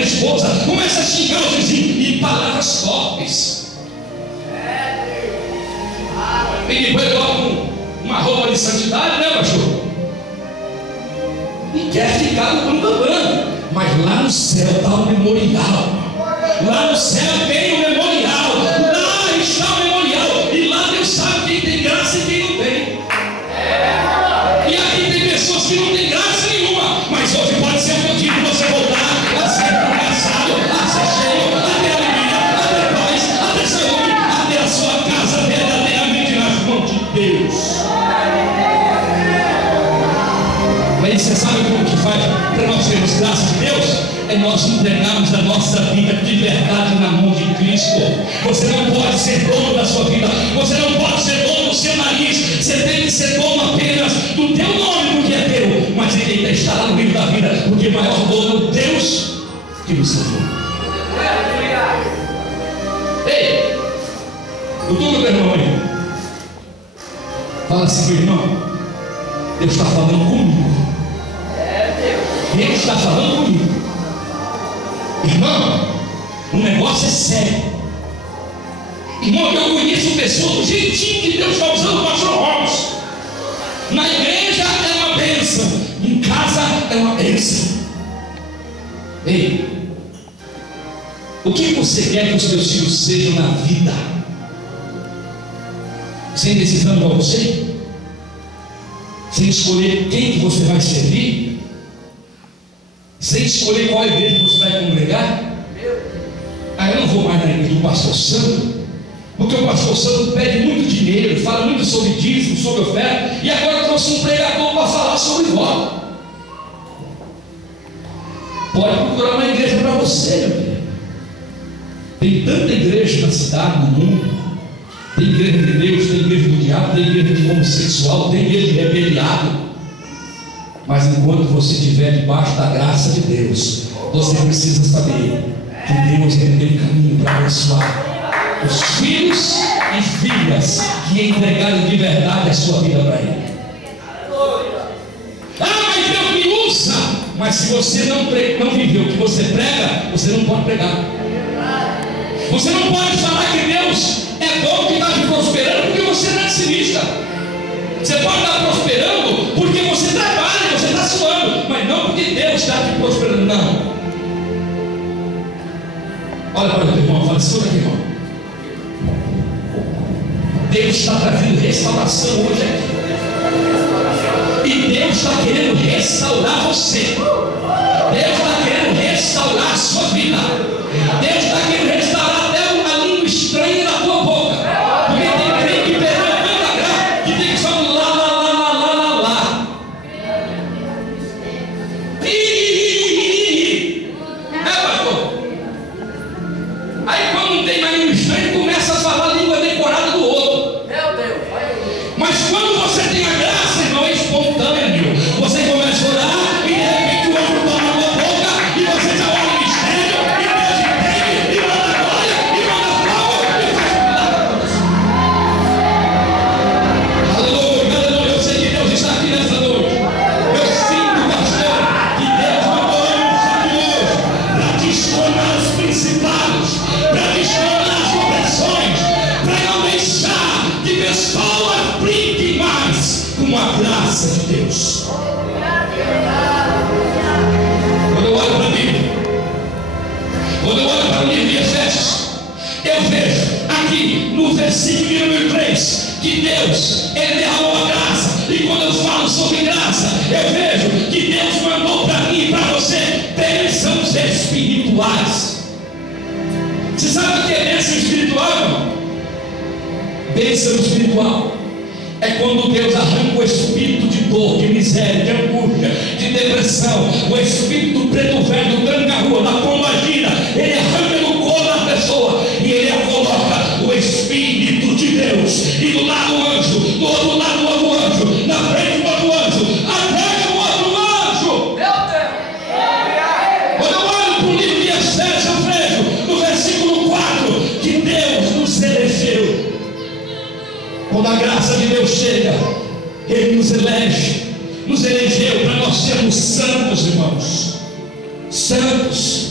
esposa, começa a xingar os vizinhos e palavras fortes. E depois coloca uma roupa de santidade, né, pastor? E quer ficar no bambam. Mas lá no céu está o memorial. Lá no céu tem o memorial. Lá está o memorial. E lá Deus sabe quem tem graça e quem não tem. E aqui tem pessoas que não têm graça nenhuma. Mas hoje pode ser o teu dia de você voltar a ser engraçado, a ser cheio, a ter alegria, a ter paz, a ter saúde, a ter a sua casa verdadeiramente nas mãos de Deus. Mas você sabe como que faz para nós termos graça de Deus? É nós entregarmos a nossa vida de verdade na mão de Cristo. Você não pode ser dono da sua vida. Você não pode ser dono do seu nariz. Você tem que ser dono apenas do teu nome, porque é teu. Mas ele ainda está lá no livro da vida, porque o maior dono é Deus que nos salvou. Ei, o dono do irmão aí, fala assim, meu irmão, Deus está falando comigo. Deus está falando comigo. Irmão, o negócio é sério. Irmão, eu conheço pessoas do jeitinho que Deus está usando o pastor Robson. Na igreja é uma bênção, em casa é uma bênção. Ei, o que você quer que os teus filhos sejam na vida? Sem decisão para você? Sem escolher quem que você vai servir? Sem escolher qual igreja você vai congregar? Eu não vou mais na igreja do pastor Santo, porque o pastor Santo pede muito dinheiro, fala muito sobre dízimo, sobre oferta, e agora trouxe um pregador para falar sobre voto. Pode procurar uma igreja para você, meu filho. Tem tanta igreja na cidade, no mundo. Tem igreja de Deus, tem igreja do diabo, tem igreja de homossexual, tem igreja de rebeliado. Mas enquanto você estiver debaixo da graça de Deus, você precisa saber que Deus tem aquele caminho para abençoar os filhos e filhas que entregaram de verdade a sua vida para Ele. Mas Deus me usa. Mas se você não viveu o que você prega, você não pode pregar. Você não pode falar que Deus é bom que está te prosperando porque você não é sinista. Você pode estar prosperando porque você trabalha, você está suando, mas não porque Deus está te prosperando, não. Olha para o teu irmão, fala, escuta aqui, irmão. Deus está trazendo restauração hoje aqui. E Deus está querendo restaurar você. Deus está querendo restaurar a sua vida. Deus está querendo restaurar até a língua estranha da tua boca. Porque tem crente que perdeu tanta graça que tem que falar lá. Pastor? Aí quando não tem mais língua estranha, começa a falar a língua decorada do outro. Meu Deus. Mas quando você tem a graça, irmão, é espontâneo. Você começa a orar e de repente o outro toma na tua boca e você já olha o mistério e Deus entende e manda glória e manda prova e faz milagres. Aleluia, aleluia. Eu sei que Deus está aqui nessa noite. Eu sinto, pastor, que Deus mandou um sangue hoje para destronar os principados, para destronar as opressões, para não deixar que pessoas brinquem mais com a graça de Deus. Quando eu olho para a Bíblia, quando eu olho para o livro de Efésios, eu vejo aqui no versículo número 3 que Deus, Ele derramou a graça. E quando eu falo sobre graça, eu vejo que Deus mandou para mim e para você bênçãos espirituais. Você sabe o que é bênção espiritual, irmão? Bênção espiritual é quando Deus arranca o espírito de dor, de miséria, de angústia, de depressão, o espírito do preto velho, do tranca-rua, da pombagira. Ele arranca do corpo da pessoa e ele coloca o espírito de Deus. E do lado o anjo, do outro lado o outro anjo, na frente o outro anjo, atrás o outro anjo. Quando eu olho para o livro de Efésios, eu vejo no versículo 4 que Deus nos elegeu. Quando a graça de Deus chega, Ele nos elegeu para nós sermos santos, irmãos. Santos.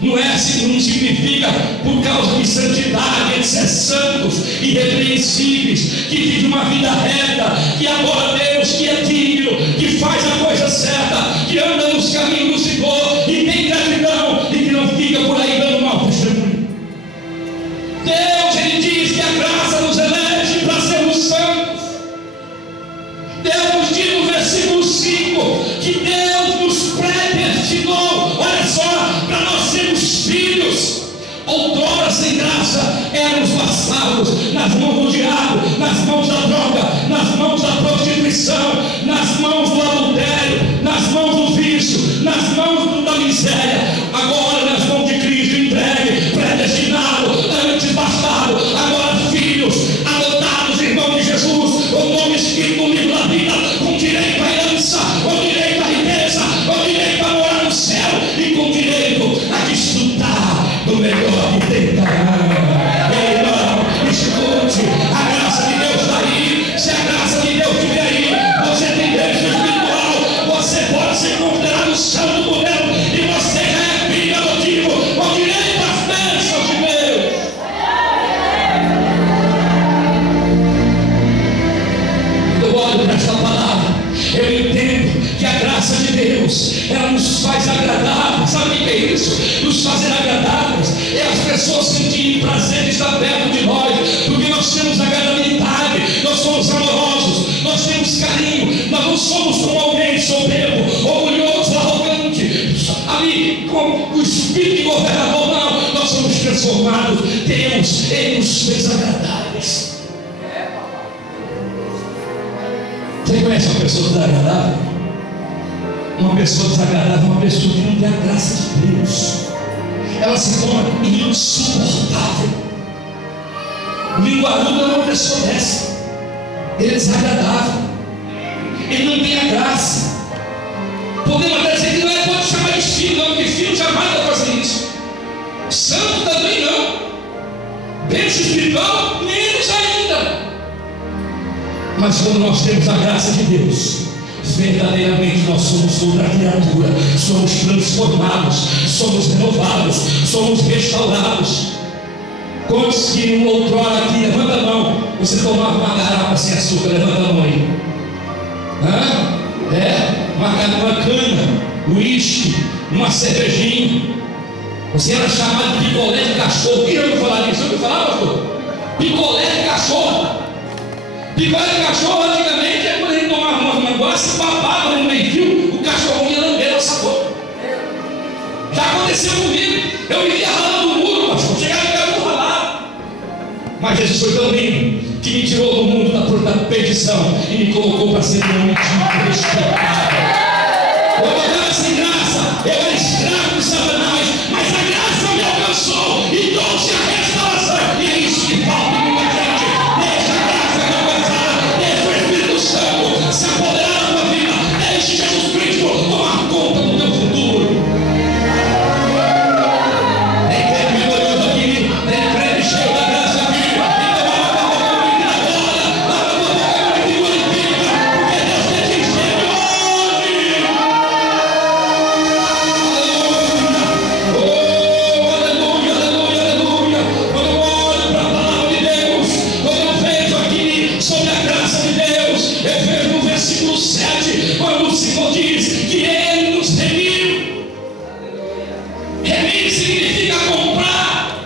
Não significa por causa de santidade, de ser santos, irrepreensíveis, que vive uma vida reta, que adora a Deus, que é digno, que faz a coisa certa, que anda nos caminhos do Senhor e tem gratidão e que não fica por aí dando mau testemunho. Deus, Ele diz que a graça nos elege para sermos santos. Deus nos diz no versículo 5 que Deus nos predestinou, olha só, para nós sermos filhos. Outrora sem graça éramos bastardos, nas mãos do diabo, nas mãos da droga, nas mãos da prostituição, nas mãos do adultério, nas mãos do vício, nas mãos da miséria. Agora nas mãos de Cristo, entregue, predestinado, antes bastardo, agora filhos, adotados, irmãos de Jesus, com nome escrito no livro da vida, com direito à herança, com direito à riqueza, com direito a morar no céu e com direito a desfrutar do melhor que tem para irmão, escute, a graça de Deus está aí. Se a graça de Deus estiver aí, você tem bênção espiritual, você pode ser considerado santo por Deus, e você já é filho adotivo, com direito às bênçãos de Deus. Eu olho para esta palavra, eu entendo que a graça de Deus, ela nos faz agradáveis. Sabe o que é isso? Nos fazer agradáveis é as pessoas sentirem prazer de estar perto de nós, porque nós temos agradabilidade, nós somos amorosos, nós temos carinho, nós não somos como alguém soberbo, orgulhoso, arrogante, ali com o espírito de governador. Não, nós somos transformados. Deus, Ele nos fez agradáveis. Você conhece uma pessoa desagradável? Uma pessoa desagradável é uma pessoa que não tem a graça de Deus. Ela se torna insuportável. O linguarudo é uma pessoa dessa. Ele é desagradável. Ele não tem a graça. Podemos até dizer que não é, pode chamar de filho, não, porque filho jamais vai fazer isso. Santo também não. Bênção espiritual, menos ainda. Mas quando nós temos a graça de Deus, verdadeiramente nós somos outra criatura, somos transformados, somos renovados, somos restaurados. Quantos que outrora aqui, levanta a mão, você tomava uma garrafa sem açúcar, levanta a mão aí. Uma cana, uísque, uma cervejinha, você era chamado de picolé de cachorro. Quem já ouviu falar disso? Ouviu falar, pastor? Picolé de cachorro. Picolé de cachorro, antigamente, é quando a gente tomava uma negócio, babava no meio-fio, o cachorro ia lamber o sabor. Já aconteceu comigo. Eu vivia ralando o muro, pastor. Chegava em casa tudo ralado. Mas Jesus foi tão lindo que me tirou do mundo da perdição e me colocou para ser um homem digno, respeitado. Eu andava sem graça, eu era escravo de Satanás, mas a graça me alcançou e trouxe a restauração. E é isso que falta em muita gente. Deixa a graça me alcançar, deixa o Espírito Santo se apoderar da tua vida, deixa Jesus Cristo tomar conta do teu futuro. Tem crente vitorioso aqui, tem crente cheio da graça aqui. Então lava a boca comigo na glória, lava a boca comigo e glorifica, porque Deus te encheu hoje. Aleluia, aleluia, aleluia. Quando eu olho para a palavra de Deus, quando eu vejo aqui sobre a graça de Deus, eu vejo no versículo 7, quando o Senhor diz que Ele nos remiu. Remir significa comprar.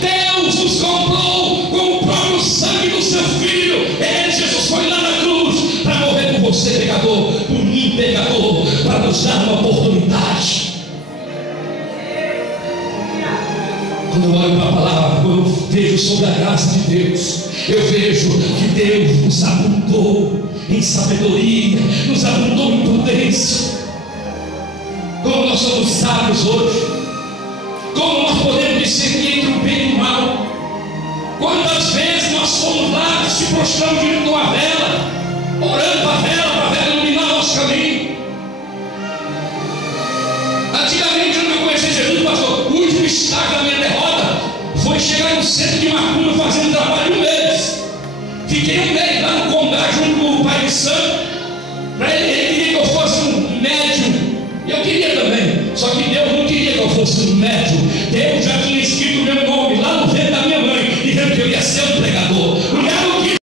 Deus nos comprou com o próprio sangue do seu Filho. Ele, Jesus, foi lá na cruz para morrer por você, pecador, por mim, pecador, para nos dar uma oportunidade. Quando eu olho para a palavra, quando eu vejo sobre a graça de Deus, eu vejo que Deus nos abundou em sabedoria, nos abundou em prudência. Como nós somos sábios hoje, como nós podemos discernir entre o bem e o mal. Quantas vezes nós fomos lá, se prostramos diante de uma vela, orando para a vela iluminar nosso caminho. Antigamente, quando eu conheci Jesus, pastor, o último estágio da minha derrota foi chegar no centro de Macumba fazendo trabalho de um mês. Fiquei um mês lá no Condá junto com o Pai de Santo. Para ele queria que eu fosse um médium, e eu queria também, só que Deus não queria que eu fosse. fosse um médium. Deus já tinha escrito o meu nome lá no ventre da minha mãe, dizendo que eu ia ser um pregador.